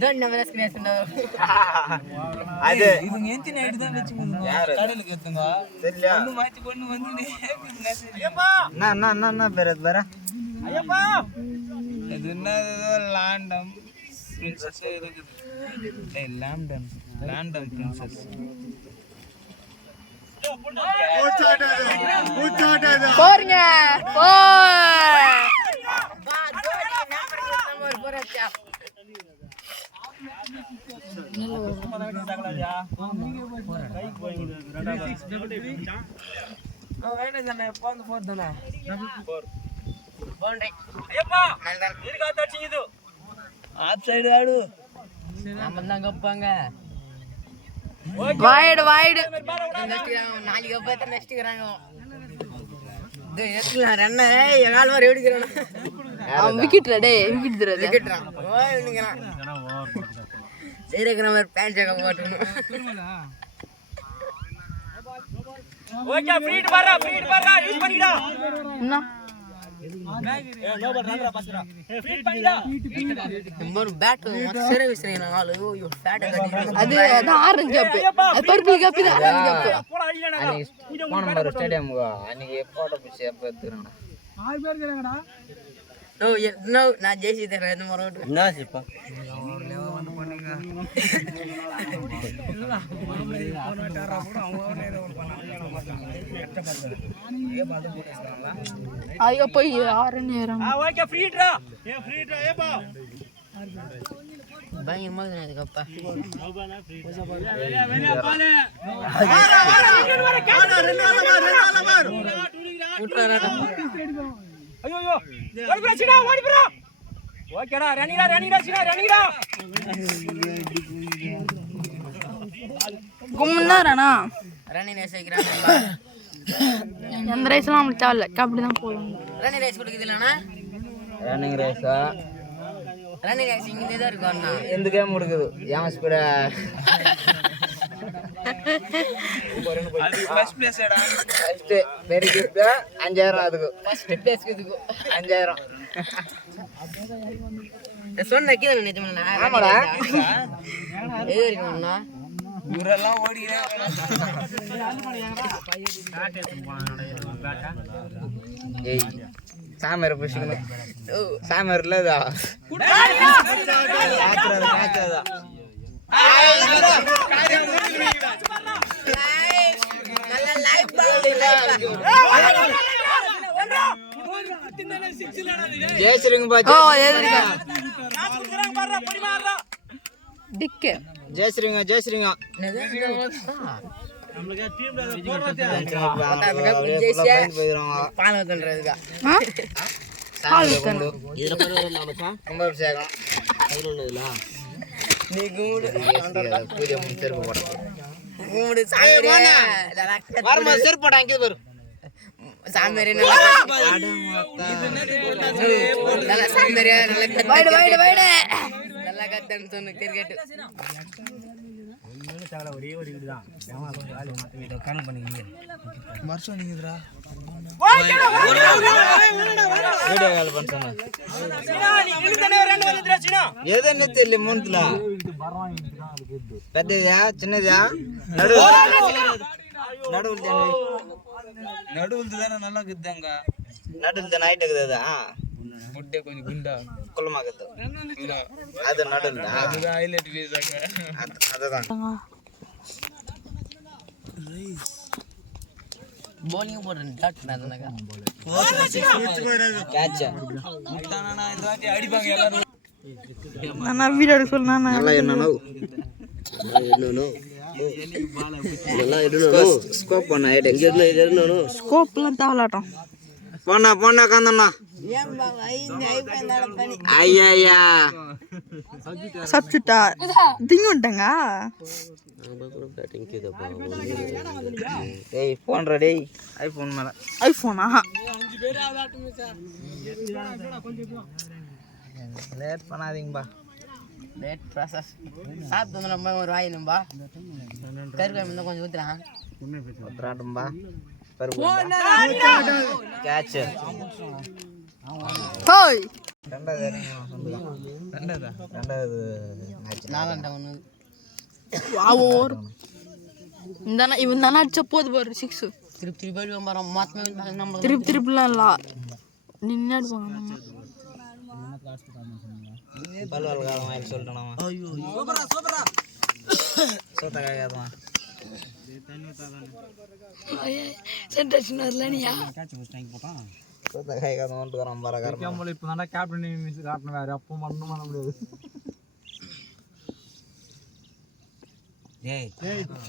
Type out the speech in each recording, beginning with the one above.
don't never ask me அது இவங்க ஏந்தி நைட்டு தான் வச்சுக்கோங்க கடலுக்கு எடுத்துங்க ஒன்று மாற்றி கொண்டு வந்து என்ன பேர் அது பேர இது என்னது லாண்டம் பிரின்சஸ் இருக்குது லாண்டம் பிரின்சஸ் போறீங்க ஆப் சைடு ஆடு நம்ம தான் கப்பாங்க வாய்டு வாய்டு நாளைக்கு கப்பா நெக்ஸ்ட் ரெண்டு எங்கால் மாதிரி எடுக்கிறான் விக்கெட் டே விக்கெட் விக்கெட்றான் சரி இருக்கிற மாதிரி பேண்ட் ஜாக்கெட் போட்டுக்கணும் ஓகே ஃப்ரீட் வர்றா யூஸ் பண்ணிடா என்ன ஒரு பேட் சரி விசறீங்க நாலு ஐயோ ஃபேட் அது ஆரஞ்சு கப் அது பர்பிள் கப் இது ஆரஞ்சு கப் போன மாதிரி ஸ்டேடியம் அன்னைக்கு போட்டோ பிடிச்சி எப்போ எடுத்துக்கிறாங்க 6 பேர் இருக்காங்கடா நோ நான் ஜெயிச்சு தரேன் இந்த முறை என்ன சிப்பா ஐயோ போய் 6 நேரம் ஓகே ஃப்ரீட்ரா ஏப்பா பயங்கரமா இருக்கு அதுக்கப்பா ஐயோ ஓடிப்ரா சிடா ஓடிப்ரா ஓகேடா ரனிடா சிடா கும்னாரனா ரனி ரேஸ் வைக்கிறாங்க எந்த ரேஸ்லாம் நமக்கு தேவையில்ல கபடி தான் போகணும் ரனி ரேஸ் கொடுக்குதுல்லண்ணா ரன்னிங் ரேஸா ரனி ரேஸ் இங்கே தான் இருக்கும் அண்ணா எந்த கேம் கொடுக்குது ஏன் ஸ்பீடா ஃபர்ஸ்ட் பிளேஸ் ஏடா ஃபர்ஸ்ட் வெரி குட் 5000 அதுக்கு ஃபர்ஸ்ட் பிளேஸ்க்கு இதுக்கு 5000 சொன்ன கீழே நிஜமா ஆமாடா எது இருக்கும்ண்ணா இவரெல்லாம் ஓடினே ஏய் சாமர் புடிச்சுக்கணும் சாமர் இல்லதா காய்ச்சதா நல்ல லைஃப் ஜெயஸ்ரீங்க பாத்து ஓ எதிரிங்க டிக்கே ஜெயஸ்ரீங்க நமக்கு டீம்ல பாலவத்தன்றதுக்கா இதுல பரவாயில்லை மச்சான் கும்பாபிஷேகம் அதுல நீ கும்பிடு பூஜை செருப்பு போட கும்பிடு சாமி வரமா செருப்பு போட அங்கே வரும் சாமி நல்லா சாமி நல்லா கத்தன்னு சொன்ன கிரிக்கெட் ஒரே ஒரு இதுதான் கணக்கு பண்ணிக்கிங்க வருஷம் நீங்கடா வீடியோ கால் பண்ணா நீ இழுத்தனே ரெண்டு வந்துடா சினா எதன்னு தெரியல மூணுல பெரியதா சின்னதா நடுவுல தானே நல்லா இருக்குதாங்க நடுவில் தான் நைட் இருக்குதா முட்டை கொஞ்சம் குண்டா குள்ளமாக்குது அது நடுவில் அதுதான் ஹைலைட் பேசாங்க அதுதான் bowling போடுறேன் டாட் நடந்தங்க கேட்ச் முட்டானா இந்த வாட்டி அடிப்பாங்க எல்லாரும் நான் வீடியோ எடுக்க சொன்னா நல்லா என்னனோ ஸ்கோப் பண்ண ஐடி எங்க ஸ்கோப்லாம் தாவலாட்டம் போனா கந்தண்ணா ஐயா சப்ஸ்டிட்டா திங்குட்டாங்க டேய் போன் ரெடி ஐபோன் மேல ஐபோனா லேட் பண்ணாதீங்கப்பா லேட் ப்ராசஸ் சாப்பிட்டு வந்து நம்ம ஒரு வாய் நம்பா கருவேப்பிலை இன்னும் கொஞ்சம் ஊத்துறான் உத்ராட்டும்பா பருப்பு கேட்ச் ஹோய் ரெண்டாவது இவன் தானே அடிச்ச போது பாரு 6 திருப்பிலாம் இல்ல நின்று அடிப்பாங்க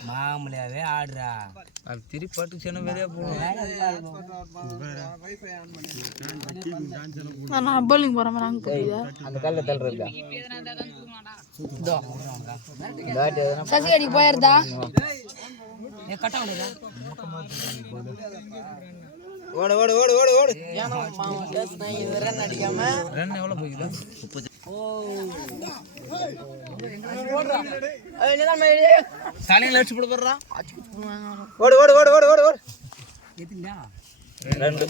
மாமூலியாவே ஆடுறா அது திருப்பி பட்டு சின்ன வெளியே போகும். நான் பவுலிங் போற மாதிரி அங்க போகுதா அந்த கல்ல தள்ளுறதா சசி அடி போயிருந்தா ஓடு ஓடு ஓடு ஓடு ஓடு ரன் அடிக்காம ரன் எவ்வளோ போய்க்குதா? தலையில அடிச்சு போட போடுறா. ஓடு ஓடு ஓடு ஓடு ஓடு ஓடு ரெண்டு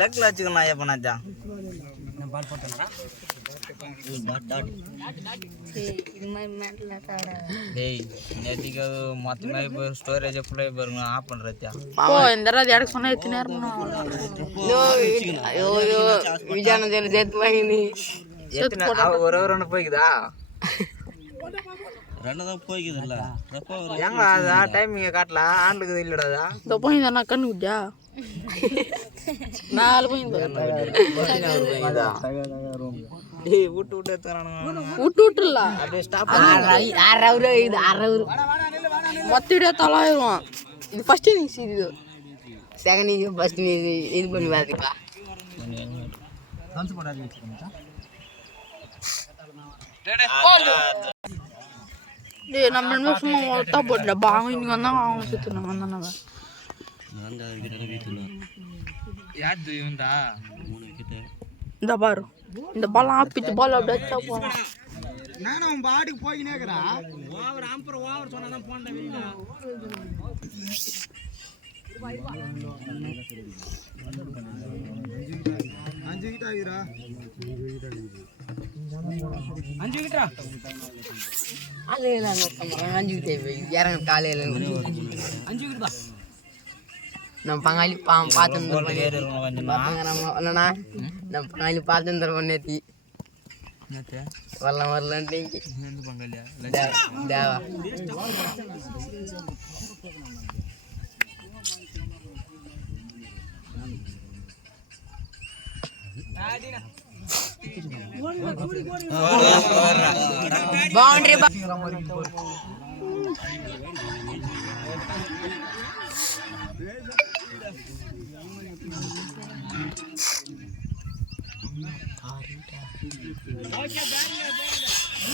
லெக்ல வச்சுக்கணும் ஐயா பண்ணாச்சா டேய் நேத்திக்கு மொத்தமாக இப்போ ஸ்டோரேஜ் ஃபுல்லாக பாருங்க ஆஃப் பண்ணுறச்சா இந்த தடவை எடுக்க சொன்னா எத்தனை நேரம் விஜயானந்தன் சேர்த்து வாங்கி எத்தனை ஒரு ஒன்று போய்க்குதா ரெண்டு தான் போய்க்குதுல்ல ஏங்க அதா டைமிங்க காட்டலாம் ஆண்டுக்குது இல்லடாதா இந்த போய் தானே கண்ணு விட்டியா 4 போய் விட்டு விட்டு எடுத்துறானுங்க விட்டுல அப்படியே ஸ்டாப் மொத்த வீடியோ 900 இது ஃபர்ஸ்ட் இன்னிங்ஸ் இது செகண்ட் இன்னிங்ஸ் ஃபர்ஸ்ட் இன்னிங்ஸ் இது பண்ணி பாத்துப்பா டேய் நம்ம என்ன சும்மா ஒத்தா போட்டுல பாங்க இங்க வந்தாங்க அவங்க சுத்துனாங்க வந்தானவ யாரு இவன்டா? இந்த பாரு இந்த பால் ஆப்பிச்சு பால் அப்படியே அடிச்சா போறான் நானும் அவன் பாட்டுக்கு போய்க்கினே இருக்கிறான் ஓவர் ஆம்பர் ஓவர் சொன்னாதான் போண்டா வெளியில 5 விக்கெட் ஆகிரா 5 விக்கெட்டா அதே நான் 5 விக்கெட் இறங்க காலையில 5 விக்கெட் தான் நம்ம பங்காளி பாத்து நம்ம பங்காளி பார்த்து நேத்தி வரலாம் வரலான்ட்டு பங்காளியா தேவா பவுண்டரி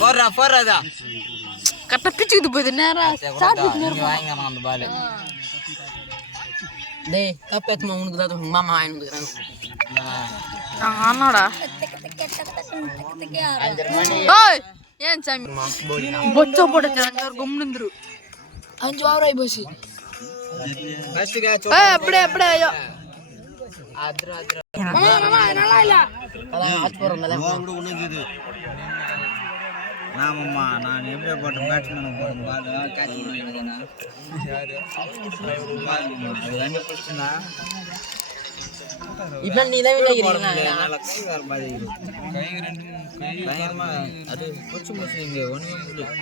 போடுறா கரெக்டாக பிச்சுக்குது போகுது நேரம் வாங்க அந்த பால் டேய் கப்பேத்துமா உனக்கு தான் மாமா வாங்கினுக்குறாங்க அண்ணாடா ஓய் ஏன் சாமி பொச்ச போட்டு கும்பிடுந்துரு 5 ஓவர் ஆகி போச்சு அப்படியே அப்படியே ஐயோ நல்லா இல்ல ஆமாம்மா நான் எப்படியே போட்ட பேட்ஸ்மேன் போடும் பால் கேட்ச் கண்டுபிடிச்சுன்னா இப்போ நீ தான் பயங்கரமா அது பிடிச்சி முடிச்சு இங்கே ஒன்றுமே போயிருந்த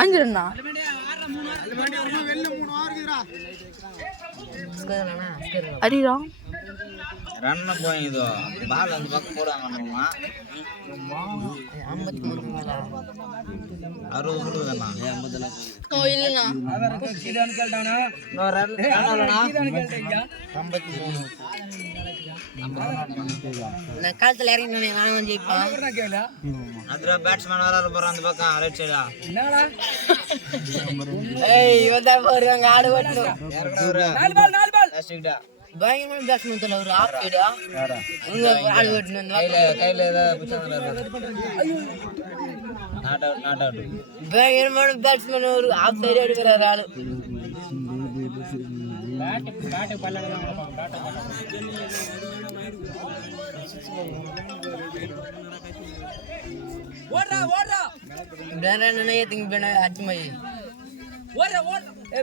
அஞ்சு ரன்னா அடிடா ரன் போயிதோ பால் அந்த பக்கம் போடுவாங்க நம்ம 60 போடுவேண்ணா 80 ஓ இல்லைண்ணா நான் காலத்தில் இறங்கி நான் ஜெயிப்பேன் அதுல பேட்ஸ்மேன் வராரு போற அந்த பக்கம் ரைட் சைடா ஏய் இவன் தான் போறாங்க ஆடு ஓட்டணும் பயங்கரமான பேட்ஸ்மேன் தல ஒரு ஆஃப் சைடா அங்க ஆடு ஓட்டணும் கையில ஏதாவது நாட் அவுட் பயங்கரமான பேட்ஸ்மேன் ஒரு ஆஃப் சைடு எடுக்கிறாரு ஆளு அச்சுமை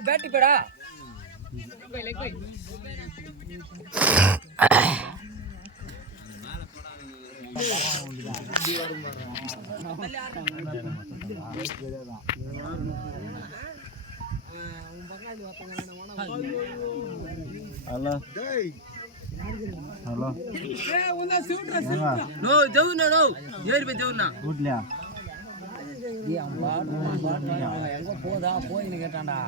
பேட்டி பேடா hello hello no Jauna no ఏరి బే జౌనా గుడ్లా எங்க போதா போயின்னு கேட்டான்டா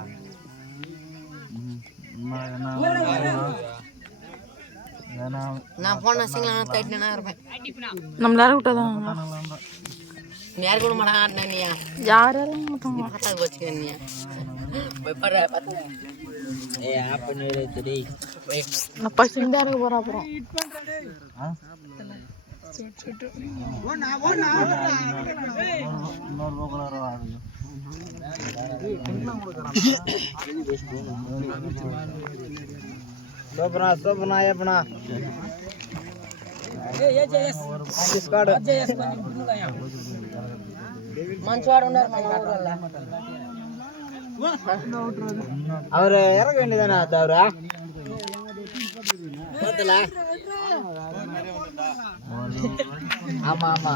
நான் போன சிங்கிள் கைட்டுனா இருப்பேன் நம்ம யாரும் விட்டாதான் யாரு கூட மாட்டாங்க ஆட்டினியா யாரும் மாட்டாங்க வச்சுக்கிறியா பயப்படுற பார்த்தா ஏய் ஆப் பண்ணி டேய் அப்பா சிந்தா இருக்க போறா அப்புறம் சோபனா ஏப்பனா మంచివాడు ఉన్నారు அவரு இறக்க வேண்டியதானே அவரா ஆமா ஆமா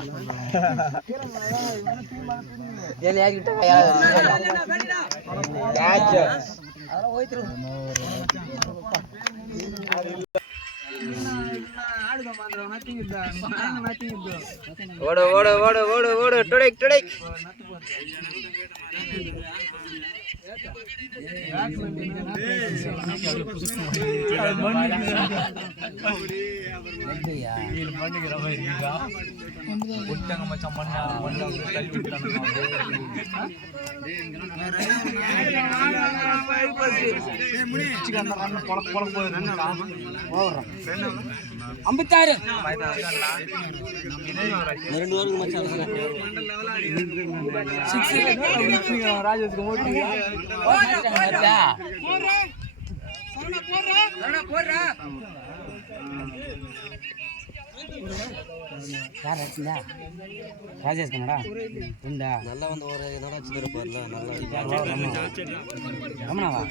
ஓடு ஓடு ஓடு ஓடு ஓடு டுடேக் டுடேக் ஐம்பத்தாறு ராஜேஷ் கண்ணடா உண்டா நல்லா வந்து ஒரு என்னடா வச்சிருப்பார்ல நல்லா ரமணாவா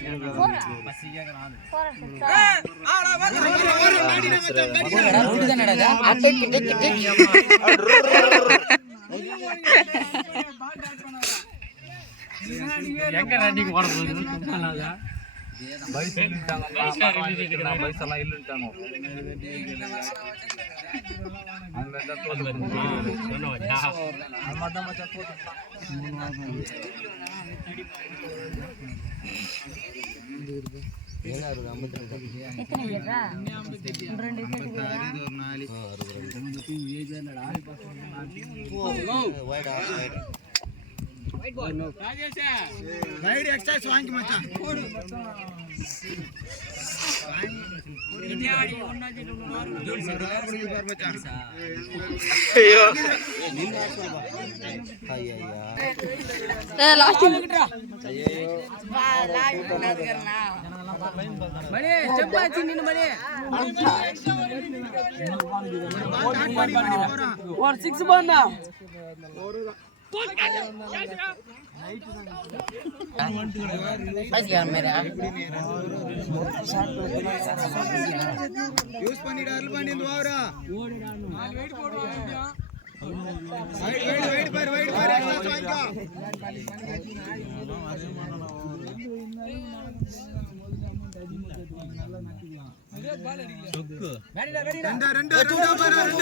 எங்க ரன்னிங் ஓட போகுது பைசெல்லாம் இல்லுட்டாங்க ரைட் எக்ஸசைஸ் வாங்கி மச்சான் ஐயோ மணி செப்பாச்சி நின்னு மணி ஒரு 6 பண்ணா யூஸ் பண்ணிட்டு அருள் பண்ணி வாரா வைடு பாரு எக்ஸ்ட்ரா வாங்கிக்கோ. ரெண்டு பாரு ரெண்டு